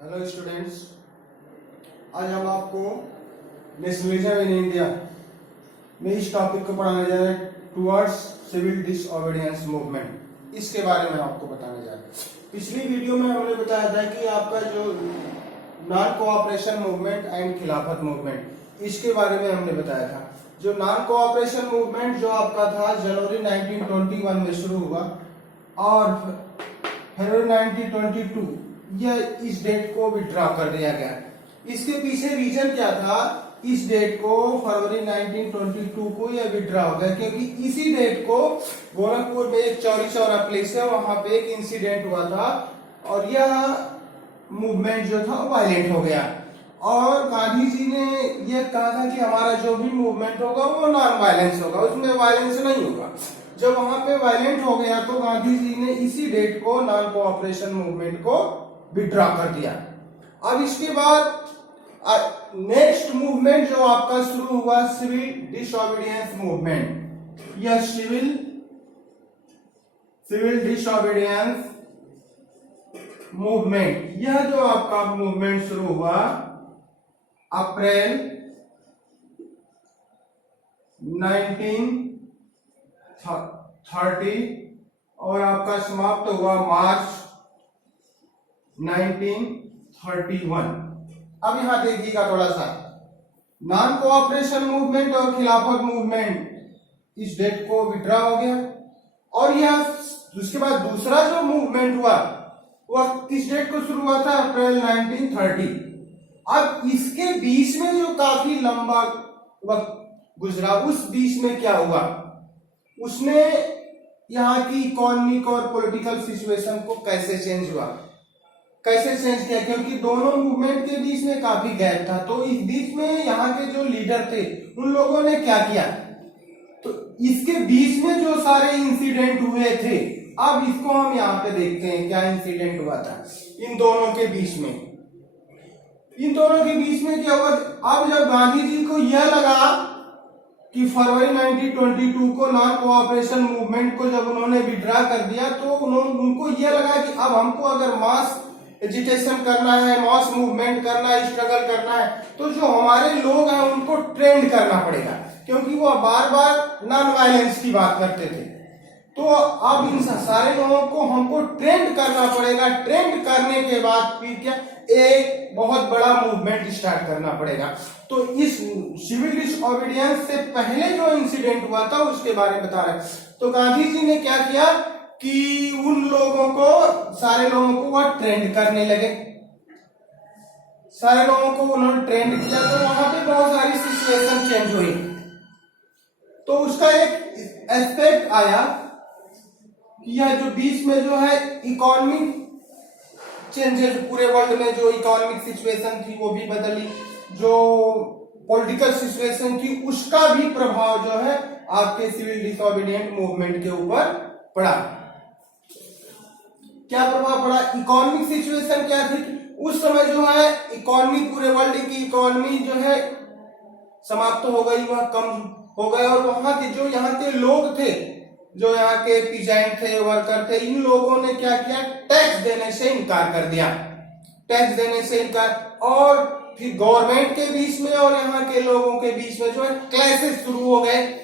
Hello students, आज हम आपको नेशनलिज्म इन इंडिया में इस टॉपिक को पढ़ाने जा रहे हैं, टुवर्ड्स सिविल डिसओबीडियंस मूवमेंट। इसके बारे में आपको बताने जा रहे हैं। पिछली वीडियो में हमने बताया था कि आपका जो नॉन कोऑपरेशन मूवमेंट एंड खिलाफत मूवमेंट, इसके बारे में हमने बताया था। जो नॉन कोऑपरेशन मूवमेंट जो आपका था जनवरी 1921 में शुरू हुआ और फरवरी 1922 यह इस डेट को विड्रॉ कर दिया गया। इसके पीछे रीजन क्या था? इस डेट को फरवरी 1922 को यह विड्रॉ हो गया क्योंकि इसी डेट को गोरखपुर में एक चौरी चौरा प्लेस है, वहां पे एक इंसिडेंट हुआ था और यह मूवमेंट जो था वायलेंट हो गया। और गांधी जी ने यह कहा था कि हमारा जो भी मूवमेंट होगा वो नॉन वायलेंस होगा, उसमें वायलेंस नहीं होगा। जब वहां पे वायलेंट हो गया तो गांधी जी ने इसी डेट को नॉन कोऑपरेशन मूवमेंट को विड्रॉ कर दिया। अब इसके बाद नेक्स्ट मूवमेंट जो आपका शुरू हुआ सिविल डिसओबीडियंस मूवमेंट। यह सिविल डिसओबीडियंस मूवमेंट, यह जो आपका मूवमेंट शुरू हुआ अप्रैल 1930 और आपका समाप्त हुआ मार्च 1931। अब यहां देखिएगा थोड़ा सा, नॉन कोऑपरेशन मूवमेंट और खिलाफत मूवमेंट इस डेट को विड्रॉ हो गया। और यह उसके बाद दूसरा जो मूवमेंट हुआ वह किस डेट को शुरू हुआ था? अप्रैल 1930। अब इसके बीच में जो काफी लंबा वक्त गुजरा, उस बीच में क्या हुआ? उसने यहाँ की इकोनॉमिक और पॉलिटिकल सिचुएशन को कैसे चेंज हुआ, कैसे चेंज किया? क्योंकि दोनों मूवमेंट के बीच में काफी गैप था, तो इस बीच में यहाँ के जो लीडर थे उन लोगों ने क्या किया? तो इसके बीच में जो सारे इंसिडेंट हुए थे, अब इसको हम यहाँ पे देखते हैं क्या इंसिडेंट हुआ था इन दोनों के बीच में। इन दोनों के बीच में क्या हुआ? अब जब गांधी जी को यह लगा कि फरवरी 1922 को नॉन कोऑपरेशन मूवमेंट को जब उन्होंने विड्रॉ कर दिया तो उनको यह लगा कि अब हमको अगर मास एजिटेशन करना है, मास मूवमेंट करना है, स्ट्रगल करना है, तो जो हमारे लोग हैं उनको ट्रेंड करना पड़ेगा, क्योंकि वो बार बार नॉन वायलेंस की बात करते थे। तो अब इन सारे लोगों को हमको ट्रेंड करना पड़ेगा। ट्रेंड करने के बाद फिर क्या, एक बहुत बड़ा मूवमेंट स्टार्ट करना पड़ेगा। तो इस सिविल डिसओबीडियंस से पहले जो इंसिडेंट हुआ था उसके बारे में बता रहे हैं। तो गांधी जी ने क्या किया कि उन लोगों को, सारे लोगों को वह ट्रेंड करने लगे। सारे लोगों को उन्होंने ट्रेंड किया तो वहां पे बहुत सारी सिचुएशन चेंज हुई। तो उसका एक एस्पेक्ट आया कि यह जो बीच में जो है इकोनॉमिक चेंजेस, पूरे वर्ल्ड में जो इकोनॉमिक सिचुएशन थी वो भी बदली, जो पॉलिटिकल सिचुएशन थी उसका भी प्रभाव जो है आपके सिविल डिसओबीडियंट मूवमेंट के ऊपर पड़ा। क्या प्रभाव पड़ा? इकोनॉमिक सिचुएशन क्या थी? उस समय जो है इकोनॉमी, पूरे वर्ल्ड की इकोनॉमी जो है समाप्त हो गई, वह कम हो गया। और वहां के जो यहाँ के लोग थे, जो यहाँ के पीजेंट थे, वर्कर थे, इन लोगों ने क्या किया? टैक्स देने से इनकार कर दिया। टैक्स देने से इनकार, और फिर गवर्नमेंट के बीच में और यहाँ के लोगों के बीच में जो है क्लैशेस शुरू हो गए।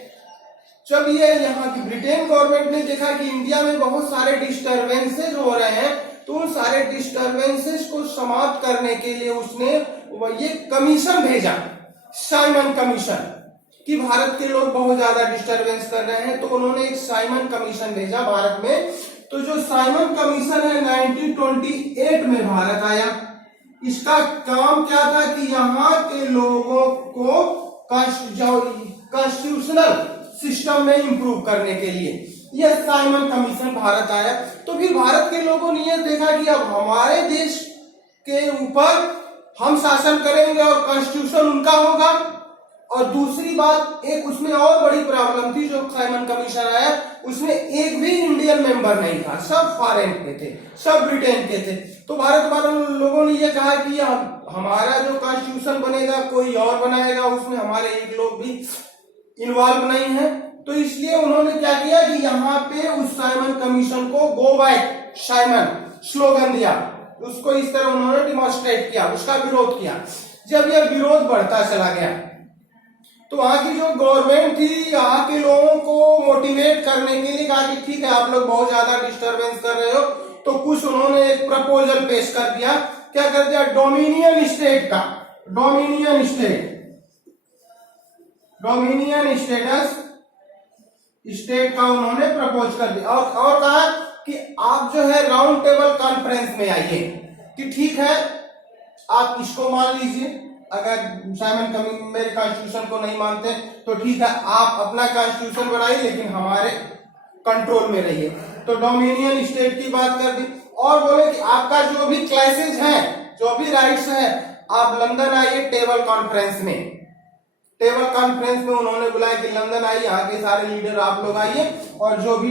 जब ये यहाँ की ब्रिटेन गवर्नमेंट ने देखा कि इंडिया में बहुत सारे डिस्टर्बेंसेस हो रहे हैं, तो उन सारे डिस्टर्बेंसेस को समाप्त करने के लिए उसने ये कमीशन भेजा, साइमन कमीशन, कि भारत के लोग बहुत ज्यादा डिस्टर्बेंस कर रहे हैं। तो उन्होंने एक साइमन कमीशन भेजा भारत में। तो जो साइमन कमीशन है 1928 में भारत आया। इसका काम क्या था कि यहाँ के लोगों को कॉन्स्टिट्यूशनल सिस्टम में इंप्रूव करने के लिए यह साइमन कमीशन भारत आया। तो फिर भारत के लोगों ने यह देखा कि अब हमारे देश के ऊपर हम शासन करेंगे और कॉन्स्टिट्यूशन उनका होगा। और दूसरी बात, एक उसमें और बड़ी प्रॉब्लम थी, जो साइमन कमीशन आया उसमें एक भी इंडियन मेंबर नहीं था, सब फॉरेन के थे, सब ब्रिटेन के थे। तो भारत वाले लोगों ने यह कहा कि हमारा जो कॉन्स्टिट्यूशन बनेगा कोई और बनाएगा, उसमें हमारे एक लोग भी इन्वॉल्व नहीं है। तो इसलिए उन्होंने क्या किया कि यहाँ पे उस साइमन कमीशन को गो बैक साइमन स्लोगन दिया उसको इस तरह उन्होंने डिमॉन्स्ट्रेट किया, उसका विरोध किया। जब यह विरोध बढ़ता चला गया तो वहां की जो गवर्नमेंट थी यहाँ के लोगों को मोटिवेट करने के लिए कहा कि ठीक है आप लोग बहुत ज्यादा डिस्टरबेंस कर रहे हो, तो कुछ उन्होंने एक प्रपोजल पेश कर दिया। क्या कर दिया? डोमिनियन स्टेट का, डोमिनियन स्टेटस स्टेट का उन्होंने प्रपोज कर दिया और कहा कि आप जो है राउंड टेबल कॉन्फ्रेंस में आइए कि ठीक है आप इसको मान लीजिए, अगर साइमन कमिंग मेरे कॉन्स्टिट्यूशन को नहीं मानते तो ठीक है आप अपना कॉन्स्टिट्यूशन बनाइए लेकिन हमारे कंट्रोल में रहिए। तो डोमिनियन स्टेट की बात कर दी और बोले कि आपका जो भी क्लासेज है, जो भी राइट्स है, आप लंदन आइए टेबल कॉन्फ्रेंस में। टेबल कॉन्फ्रेंस में उन्होंने बुलाया कि लंदन आइए, यहाँ के सारे लीडर आप लोग आइए और जो भी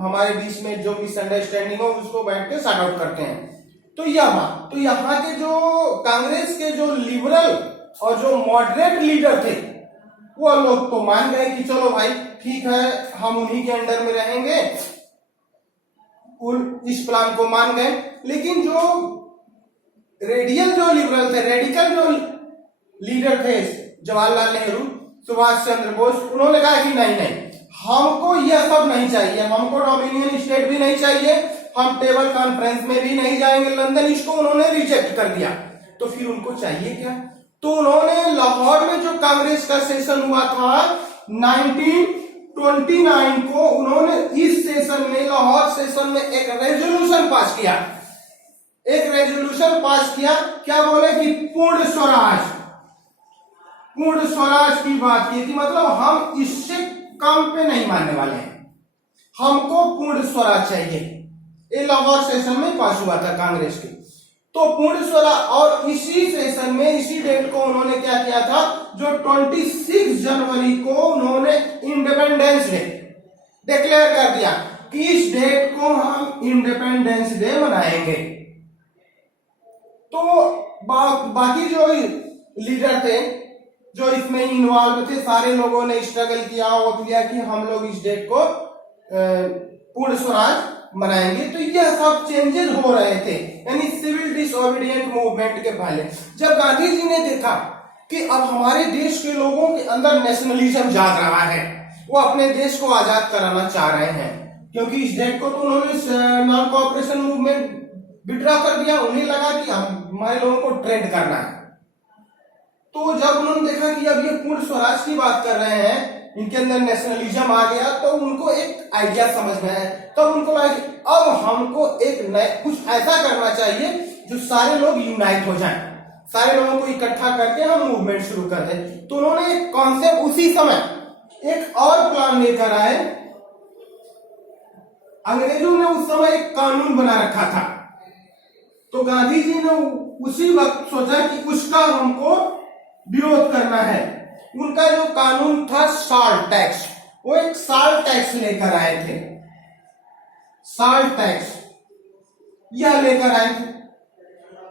हमारे बीच में जो मिसअंडरस्टैंडिंग हो उसको बैठ के सॉर्ट आउट करते हैं। तो यहाँ के जो कांग्रेस के जो लिबरल और जो मॉडरेट लीडर थे वो लोग तो मान गए कि चलो भाई ठीक है हम उन्हीं के अंडर में रहेंगे, इस प्लान को मान गए। लेकिन जो रेडियल जो लिबरल थे, रेडिकल जो लीडर थे, जवाहरलाल नेहरू, सुभाष चंद्र बोस, उन्होंने कहा कि नहीं नहीं हमको यह सब नहीं चाहिए, हमको डोमिनियन स्टेट भी नहीं चाहिए, हम टेबल कॉन्फ्रेंस में भी नहीं जाएंगे लंदन। इसको उन्होंने रिजेक्ट कर दिया। तो फिर उनको चाहिए क्या? तो उन्होंने लाहौर में जो कांग्रेस का सेशन हुआ था 1929 को, उन्होंने इस सेशन में, लाहौर सेशन में एक रेजोल्यूशन पास किया, क्या बोले कि पूर्ण स्वराज की बात की कि मतलब हम इससे कम पे नहीं मानने वाले हैं, हमको पूर्ण स्वराज चाहिए। ये लाहौर सेशन में पास हुआ था कांग्रेस की। तो पूर्ण स्वराज, और इसी सेशन में इसी डेट को उन्होंने क्या किया था, जो 26 जनवरी को उन्होंने इंडिपेंडेंस डे डिक्लेयर कर दिया कि इस डेट को हम इंडिपेंडेंस डे मनाएंगे। तो बाकी जो लीडर थे जो इसमें इन्वॉल्व थे, सारे लोगों ने स्ट्रगल किया और किया कि हम लोग इस डेट को पूर्ण स्वराज मनाएंगे। तो यह सब चेंजेस हो रहे थे, यानी सिविल डिसओबीडिएंट मूवमेंट के पहले। जब गांधी जी ने देखा कि अब हमारे देश के लोगों के अंदर नेशनलिज्म जाग रहा है, वो अपने देश को आजाद कराना चाह रहे हैं, क्योंकि इस डेट को तो उन्होंने नॉन कोऑपरेशन मूवमेंट विड्रॉ कर दिया, उन्हें लगा कि हमारे लोगों को ट्रेंड करना है। तो जब उन्होंने देखा कि अब ये पूर्ण स्वराज की बात कर रहे हैं, इनके अंदर नेशनलिज्म आ गया, तो उनको एक आइडिया समझ में आया। तब उनको लगा कि अब हमको एक कुछ ऐसा करना चाहिए जो सारे लोग यूनाइट हो जाएं, सारे लोगों को इकट्ठा करके हम मूवमेंट शुरू कर दें। तो उन्होंने एक कॉन्सेप्ट, उसी समय एक और प्लान लेकर आए। अंग्रेजों ने उस समय एक कानून बना रखा था, तो गांधी जी ने उसी वक्त सोचा कि उसका हमको विरोध करना है। उनका जो कानून था साल्ट टैक्स, वो एक साल्ट टैक्स लेकर आए थे, साल्ट टैक्स यह लेकर आए थे।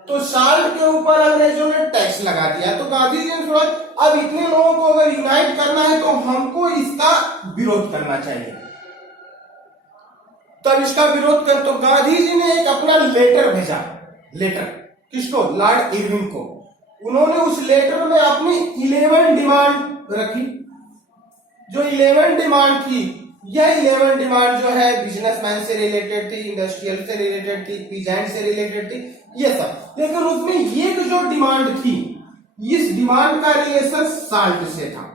तो साल्ट के ऊपर अंग्रेजों ने टैक्स लगा दिया। तो गांधी जी ने सोचा अब इतने लोगों को अगर यूनाइट करना है तो हमको इसका विरोध करना चाहिए। तब इसका विरोध कर, तो गांधी जी ने एक अपना लेटर भेजा। लेटर किसको? लॉर्ड इरविन को। उन्होंने उस लेटर में अपनी 11 डिमांड रखी। जो 11 डिमांड थी, यह 11 डिमांड जो है बिजनेसमैन से रिलेटेड थी, इंडस्ट्रियल से रिलेटेड थी, पीजेंट से रिलेटेड थी, ये सब। लेकिन उसमें एक जो डिमांड थी, इस डिमांड का रिलेशन साल्ट से था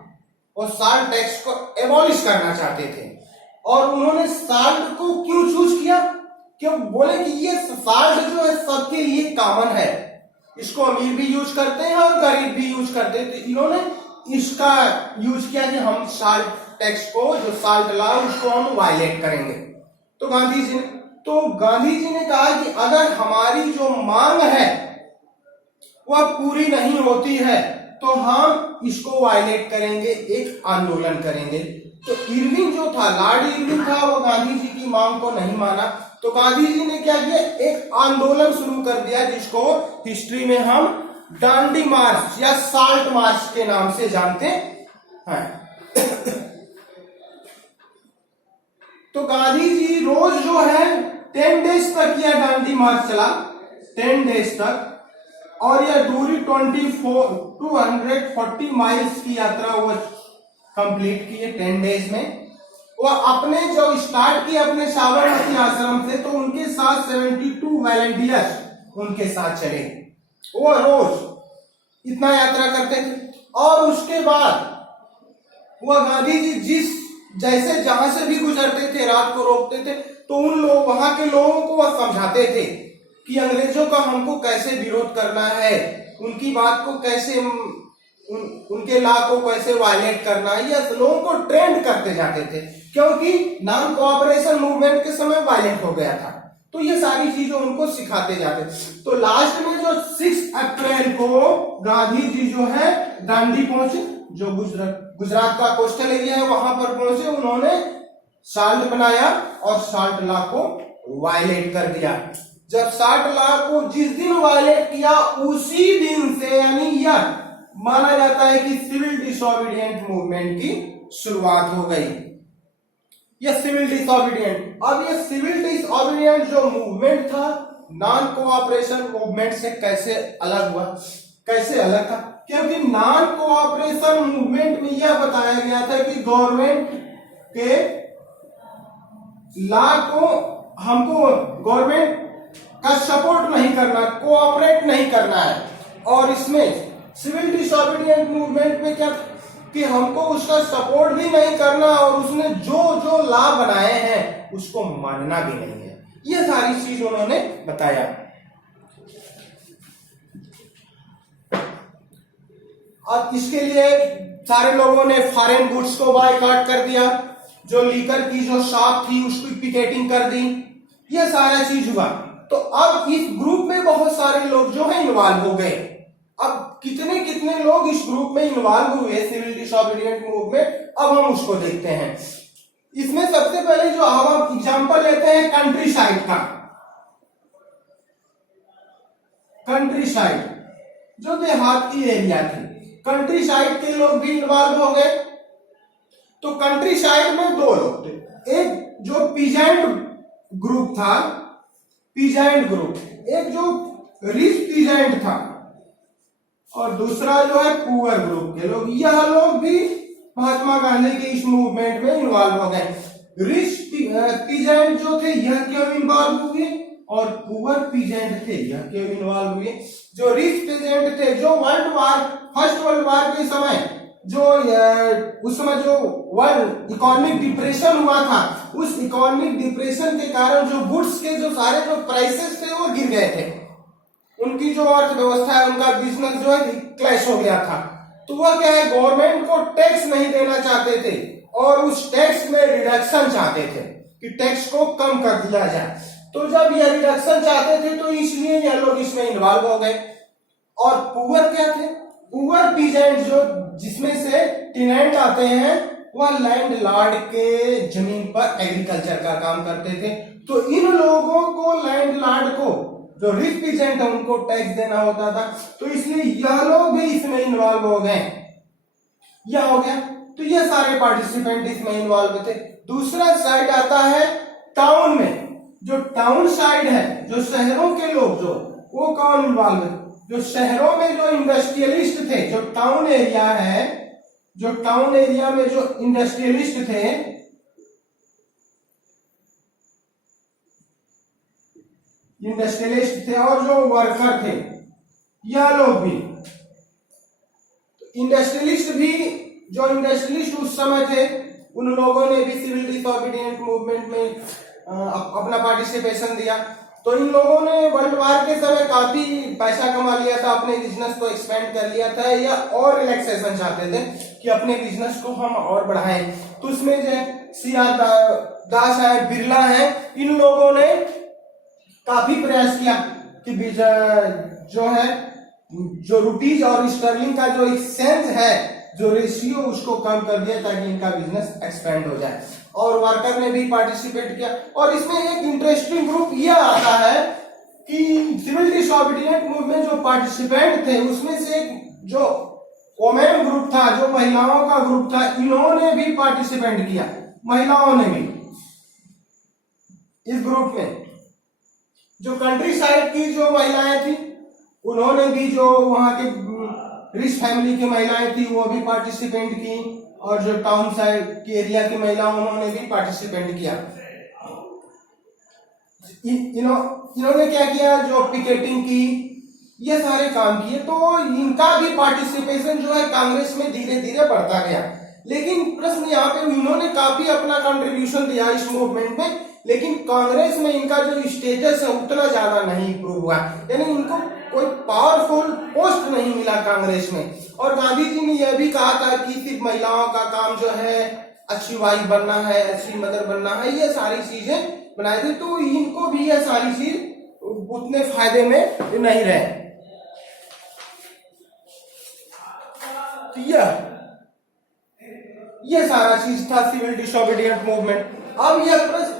और साल्ट टैक्स को एबॉलिश करना चाहते थे। और उन्होंने साल्ट को क्यों चूज किया? क्यों? बोले कि ये साल्ट जो है सबके लिए कॉमन है, इसको अमीर भी यूज करते हैं और गरीब भी यूज करते हैं। तो इन्होंने इसका यूज किया कि हम साल्ट टैक्स को, जो साल्ट लॉ, उसको हम वायलेट करेंगे। तो गांधी जी ने कहा कि अगर हमारी जो मांग है वह पूरी नहीं होती है तो हम इसको वायलेट करेंगे, एक आंदोलन करेंगे। तो इरविन जो था, लॉर्ड इरविन था, वो गांधी जी की मांग को नहीं माना। तो गांधी जी ने क्या किया? एक आंदोलन शुरू कर दिया जिसको हिस्ट्री में हम डांडी मार्च या साल्ट मार्च के नाम से जानते हैं। तो गांधी जी रोज जो है 10 डेज तक यह डांडी मार्च चला। 10 डेज तक, और यह दूरी 240 माइल्स की यात्रा वो कंप्लीट की है 10 डेज में। वो अपने जो स्टार्ट किए अपने साबरमती आश्रम से, तो उनके साथ 72 वॉलंटियर्स उनके साथ चले, वो रोज इतना यात्रा करते थे। और उसके बाद वह गांधी जी जिस जैसे जहां से भी गुजरते थे रात को रोकते थे, तो उन लोग वहां के लोगों को वह समझाते थे कि अंग्रेजों का हमको कैसे विरोध करना है, उनकी बात को कैसे उनके लॉ को कैसे वायलेट करना है, ये लोगों को ट्रेंड करते जाते थे, क्योंकि नॉन कोऑपरेशन मूवमेंट के समय वायलेंट हो गया था। तो ये सारी चीजें उनको सिखाते जाते। तो लास्ट में जो 6 अप्रैल को गांधी जी जो है दांडी पहुंचे, जो गुजरात का कोस्टल एरिया है वहां पर पहुंचे, उन्होंने साल्ट बनाया और साल्ट लॉ को वायलेट कर दिया। जब साल्ट लॉ को जिस दिन वायलेट किया उसी दिन से, यानी यह माना जाता है कि सिविल डिसोबीडिएंट मूवमेंट की शुरुआत हो गई। यह सिविल डिसोबीडिएंट, अब यह सिविल डिसोबीडिएंट जो मूवमेंट था नॉन कोऑपरेशन मूवमेंट से कैसे अलग हुआ, कैसे अलग था? क्योंकि नॉन कोऑपरेशन मूवमेंट में यह बताया गया था कि गवर्नमेंट के लॉ को हमको गवर्नमेंट का सपोर्ट नहीं करना, कोऑपरेट नहीं करना है। और इसमें सिविल डिसोबीडिएंट मूवमेंट में क्या कि हमको उसका सपोर्ट भी नहीं करना और उसने जो जो लॉ बनाए हैं उसको मानना भी नहीं है। ये सारी चीज उन्होंने बताया। अब इसके लिए सारे लोगों ने फॉरेन गुड्स को बायकॉट कर दिया, जो लीकर की जो शॉप थी उसकी पिकेटिंग कर दी, ये सारा चीज हुआ। तो अब इस ग्रुप में बहुत सारे लोग जो है इन्वॉल्व हो गए। अब कितने कितने लोग इस ग्रुप में इन्वॉल्व हुए सिविल डिसोबीडिएंट मूवमेंट, अब हम उसको देखते हैं। इसमें सबसे पहले जो हम एग्जांपल लेते हैं कंट्री साइड का, कंट्री साइड जो देहात की एरिया थी, कंट्री साइड के लोग भी इन्वॉल्व हो गए। तो कंट्री साइड में 2 लोग थे, एक जो पीजेंट ग्रुप था, पीजेंट ग्रुप, एक जो रिच पीजेंट था, और दूसरा जो है पुअर ग्रुप के लोग। यह लोग भी महात्मा गांधी के इस मूवमेंट में इन्वॉल्व हो गए। रिच पीजेंट जो थे यह क्यों इन्वॉल्व हुए, और पुअर पीजेंट थे यह क्यों इन्वॉल्व हुए? जो रिच पीजेंट थे, जो फर्स्ट वर्ल्ड वॉर के समय जो उस समय जो वर्ल्ड इकोनॉमिक डिप्रेशन हुआ था, उस इकोनॉमिक डिप्रेशन के कारण जो गुड्स के जो सारे जो प्राइसेस थे वो गिर गए थे, उनकी जो अर्थव्यवस्था है, उनका बिजनेस जो है क्लैश हो गया था। तो वह क्या है, गवर्नमेंट को टैक्स नहीं देना चाहते थे और उस टैक्स में रिडक्शन चाहते थे कि टैक्स को कम कर दिया जाए। तो जब यह रिडक्शन चाहते थे तो इसलिए यह लोग इसमें इन्वॉल्व हो गए। और पुअर क्या थे, पुअर पीजेंट जो जिसमें से टेनेंट आते हैं, वह लैंड लॉर्ड के जमीन पर एग्रीकल्चर का काम करते थे। तो इन लोगों को, लैंड लॉर्ड को, जो रिच पीजेंट है उनको टैक्स देना होता था, तो इसलिए यह लोग भी इसमें इन्वॉल्व हो गए। यह हो गया। तो ये सारे पार्टिसिपेंट इसमें इन्वॉल्व थे। दूसरा साइड आता है टाउन में, जो टाउन साइड है, जो शहरों के लोग, जो वो कौन इन्वॉल्व है? जो शहरों में जो इंडस्ट्रियलिस्ट थे, जो टाउन एरिया है, जो टाउन एरिया में जो इंडस्ट्रियलिस्ट थे, और जो वर्कर थे, यह लोग भी, इंडस्ट्रियलिस्ट भी, जो इंडस्ट्रियलिस्ट उस समय थे, उन लोगों ने भी सिविल डिसोबीडिएंट मूवमेंट में अपना पार्टिसिपेशन दिया। तो इन लोगों ने वर्ल्ड वॉर के समय काफी पैसा कमा लिया था, अपने बिजनेस को एक्सपेंड कर लिया था, या और रिलैक्सेशन चाहते थे कि अपने बिजनेस को हम और बढ़ाएं। तो उसमें जो सीआर दास है, बिरला है, इन लोगों ने काफी प्रयास किया कि जो है, जो रुपीज और स्टर्लिंग का जो एक्सचेंज है, जो रेशियो, उसको कम कर दिया ताकि इनका बिजनेस एक्सपेंड हो जाए। और वर्कर ने भी पार्टिसिपेट किया। और इसमें एक इंटरेस्टिंग ग्रुप यह आता है कि सिविल डिसोबीडिएंट मूवमेंट जो पार्टिसिपेंट थे उसमें से एक जो वोमेन ग्रुप था, जो महिलाओं का ग्रुप था, इन्होंने भी पार्टिसिपेट किया, महिलाओं ने भी इस ग्रुप में। जो कंट्री साइड की जो महिलाएं थी उन्होंने भी, जो वहां के रिच फैमिली की महिलाएं थी वो भी पार्टिसिपेंट की, और जो टाउन साइड की एरिया की महिला उन्होंने भी पार्टिसिपेंट किया। इन्होंने क्या किया, जो पिकेटिंग की, ये सारे काम किए, तो इनका भी पार्टिसिपेशन जो है कांग्रेस में धीरे धीरे बढ़ता गया। लेकिन प्रश्न यहाँ पे, इन्होंने काफी अपना कंट्रीब्यूशन दिया इस मूवमेंट में, लेकिन कांग्रेस में इनका जो स्टेटस है उतना ज्यादा नहीं इंप्रूव हुआ, यानी इनको कोई पावरफुल पोस्ट नहीं मिला कांग्रेस में। और गांधी जी ने यह भी कहा था कि सिर्फ महिलाओं का काम जो है अच्छी वाइफ बनना है, अच्छी मदर बनना है, ये सारी चीजें बनाए थे, तो इनको भी यह सारी चीज उतने फायदे में नहीं रहे। तो ये सारा चीज था सिविल डिसोबीडिएंट मूवमेंट। अब यह प्रश्न,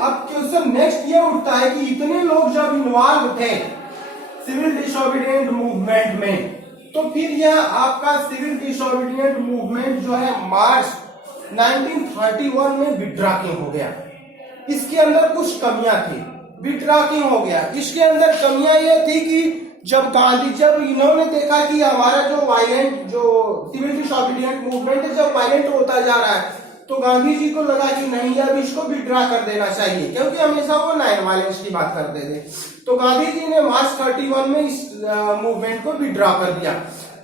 अब क्वेश्चन नेक्स्ट ये उठता है कि इतने लोग जब इन्वॉल्व थे सिविल डिसोबीडिएंट मूवमेंट में, तो फिर यह आपका सिविल डिसोबीडिएंट मूवमेंट जो है मार्च 1931 में विड्रॉ क्यों हो गया। इसके अंदर कुछ कमियां थी, विड्रॉ क्यों हो गया। इसके अंदर कमियां ये थी कि जब इन्होंने देखा कि हमारा जो वायलेंट, जो सिविल डिसोबीडिएंट मूवमेंट है, जब वायलेंट होता जा रहा है, तो गांधी जी को लगा कि नहीं, अब इसको विड्रॉ कर देना चाहिए, क्योंकि हमेशा वो नॉन वायलेंस की बात करते थे। तो गांधी जी ने मार्च 31 में इस मूवमेंट को विड्रॉ कर दिया।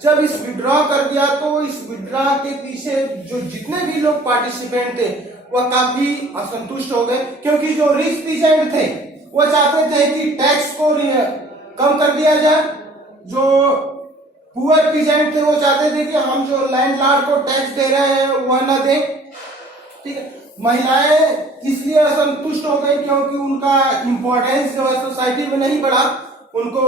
जब इस विड्रॉ कर दिया, तो इस विड्रॉ के पीछे जो जितने भी लोग पार्टिसिपेंट थे वह काफी असंतुष्ट हो गए, क्योंकि जो रिच पीजेंट थे वो चाहते थे कि टैक्स को कम कर दिया जाए, जो पुअर पीजेंट थे वो चाहते थे कि हम जो लैंडलॉर्ड को टैक्स दे रहे हैं वह न दें। ठीक है, महिलाएं इसलिए असंतुष्ट हो गई क्योंकि उनका इंपॉर्टेंस जो है सोसाइटी में नहीं बढ़ा, उनको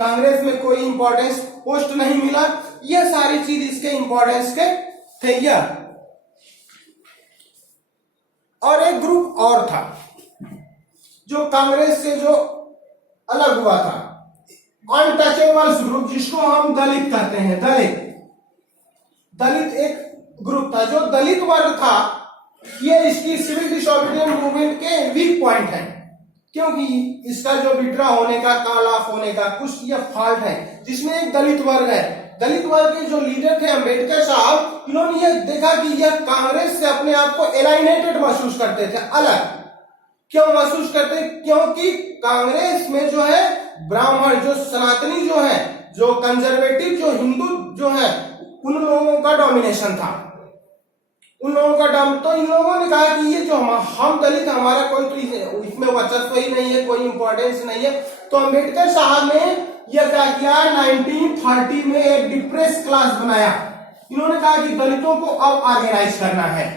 कांग्रेस में कोई इंपॉर्टेंस पोस्ट नहीं मिला। ये सारी चीज इसके इंपॉर्टेंस के थे। यह और एक ग्रुप और था जो कांग्रेस से जो अलग हुआ था, अनटचेबल्स ग्रुप, जिसको हम दलित कहते हैं। दलित एक ग्रुप था। जो दलित वर्ग था, ये इसकी सिविल डिसोबीडिएंट मूवमेंट के वीक पॉइंट है, क्योंकि इसका जो विड्रॉ होने का, कॉल ऑफ होने का कुछ ये फॉल्ट है, जिसमें एक दलित वर्ग है। दलित वर्ग के जो लीडर थे अंबेडकर साहब, इन्होंने ये देखा कि यह कांग्रेस से अपने आप को एलाइनेटेड महसूस करते थे, अलग। क्यों महसूस करते? क्योंकि कांग्रेस में जो है ब्राह्मण, जो सनातनी जो है, जो कंजर्वेटिव, जो हिंदू जो है, उन लोगों का डोमिनेशन था, उन लोगों का दम। तो इन लोगों ने कहा कि ये जो हम दलित, हमारा कोई तो इसमें वर्चस्व ही नहीं है, कोई इंपॉर्टेंस नहीं है। तो अंबेडकर साहब ने यह क्या किया, 1930 में एक डिप्रेस क्लास बनाया। इन्होंने कहा कि दलितों को अब ऑर्गेनाइज करना है।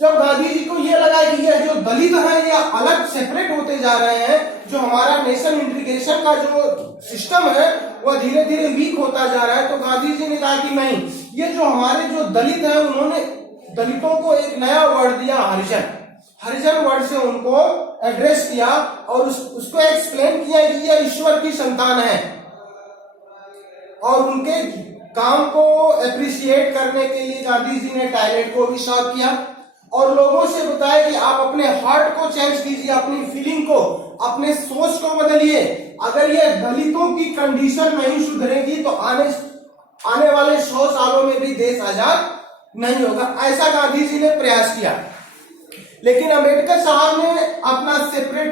जब गांधी जी को यह लगा कि ये जो दलित है ये अलग सेपरेट होते जा रहे हैं, जो हमारा नेशन इंटीग्रेशन का जो सिस्टम है वह धीरे धीरे वीक होता जा रहा है, तो गांधी जी ने कहा कि नहीं, ये जो हमारे जो दलित हैं, उन्होंने दलितों को एक नया वर्ड दिया, हरिजन वर्ड से उनको एड्रेस किया और उसको एक्सप्लेन किया कि ये ईश्वर की संतान है, और उनके काम को अप्रिशिएट करने के लिए गांधी जी ने टॉयलेट को भी साफ किया और लोगों से बताया कि आप अपने हार्ट को चेंज कीजिए, अपनी फीलिंग को, अपने सोच को बदलिए। अगर ये दलितों की कंडीशन नहीं सुधरेगी तो आने वाले 100 सालों में भी देश आजाद नहीं होगा। ऐसा गांधी जी ने प्रयास किया। लेकिन अंबेडकर साहब ने अपना सेपरेट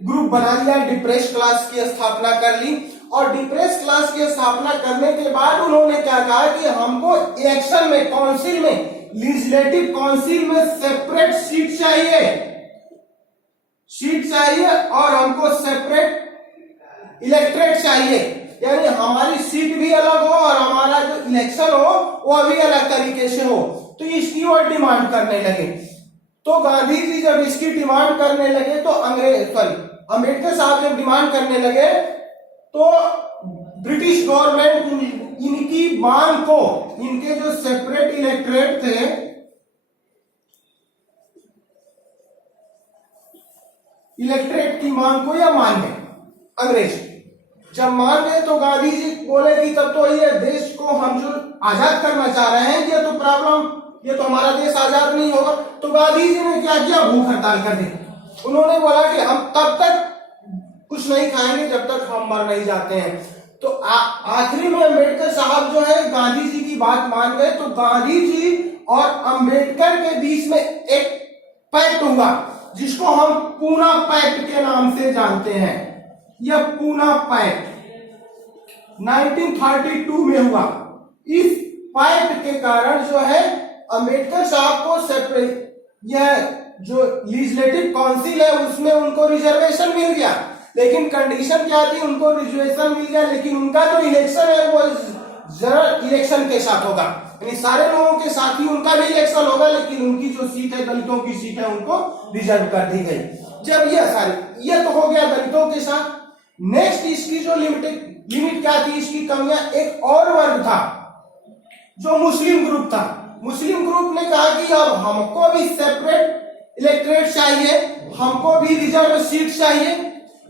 ग्रुप बना लिया, डिप्रेस क्लास की स्थापना कर ली, और डिप्रेस क्लास की स्थापना करने के बाद उन्होंने क्या कहा कि हमको इलेक्शन में, काउंसिल में, लेजिस्लेटिव काउंसिल में सेपरेट सीट चाहिए और हमको सेपरेट इलेक्ट्रेट चाहिए, यानी हमारी सीट भी अलग हो और हमारा जो इलेक्शन हो वह भी अलग तरीके से हो। तो इसकी वो डिमांड करने लगे। तो गांधी जी जब इसकी डिमांड करने लगे तो अंबेडकर साहब जब डिमांड करने लगे तो ब्रिटिश गवर्नमेंट इनकी मांग को, इनके जो सेपरेट इलेक्ट्रेट थे, इलेक्ट्रेट की मांग को या मान गए अंग्रेज। जब मान गए तो गांधी जी बोले कि तब तो ये देश को हम जो आजाद करना चाह रहे हैं, ये तो प्रॉब्लम, ये तो हमारा देश आजाद नहीं होगा। तो गांधी जी ने क्या किया, भूख हड़ताल कर दी। उन्होंने बोला कि हम तब तक कुछ नहीं खाएंगे जब तक हम मर नहीं जाते हैं। तो आखिरी में अंबेडकर साहब जो है गांधी जी की बात मान गए। तो गांधी जी और अंबेडकर के बीच में एक पैक्ट हुआ जिसको हम पूना पैक्ट के नाम से जानते हैं। यह पूना पैक्ट 1932 में हुआ। इस पैक्ट के कारण जो है अंबेडकर साहब को सेपरेट, यह जो लेजिस्लेटिव काउंसिल है उसमें उनको रिजर्वेशन मिल गया, लेकिन कंडीशन क्या थी, उनको रिजर्वेशन मिल गया लेकिन उनका जो इलेक्शन है वो जनरल इलेक्शन के साथ होगा, यानी सारे लोगों के साथ ही उनका भी इलेक्शन होगा, लेकिन उनकी जो सीट है दलितों की सीट है उनको रिजर्व कर दी गई। जब यह तो हो गया दलितों के साथ। नेक्स्ट इसकी जो लिमिट क्या थी, इसकी कमियां, एक और वर्ग था जो मुस्लिम ग्रुप था। मुस्लिम ग्रुप ने कहा कि अब हमको भी सेपरेट इलेक्टोरेट चाहिए, हमको भी रिजर्व सीट चाहिए।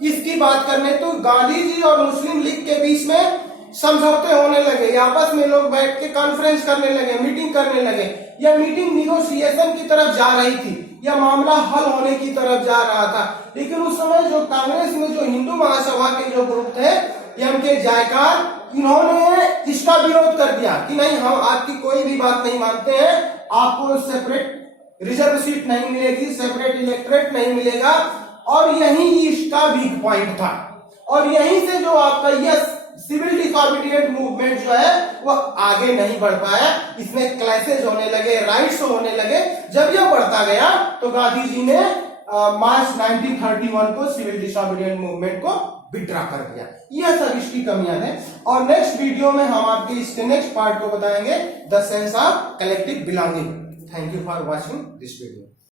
इसकी बात करने तो गांधी जी और मुस्लिम लीग के बीच में समझौते होने लगे, आपस में लोग बैठ के कॉन्फ्रेंस करने लगे, मीटिंग करने लगे। यह मीटिंग निगोशिएशन की तरफ जा रही थी, यह मामला हल होने की तरफ जा रहा था। लेकिन उस समय जो कांग्रेस में जो हिंदू महासभा के जो ग्रुप थे, एम.के. जयकार, इन्होंने इसका विरोध कर दिया कि नहीं, हम आपकी कोई भी बात नहीं मानते हैं, आपको सेपरेट रिजर्व सीट नहीं मिलेगी, सेपरेट इलेक्टोरेट नहीं मिलेगा। और यही इसका वीक पॉइंट था। और यहीं से जो आपका यह सिविल डिसोबीडिएंट मूवमेंट जो है वो आगे नहीं बढ़ पाया, इसमें क्लैशेज होने लगे, राइट्स होने लगे। जब यह बढ़ता गया तो गांधी जी ने मार्च 1931 को सिविल डिसोबीडिएंट मूवमेंट को विड्रॉ कर दिया। यह सब इसकी कमियां हैं। और नेक्स्ट वीडियो में हम आपके इसके नेक्स्ट पार्ट को बताएंगे, the sense of collective belonging. Thank you for watching this video.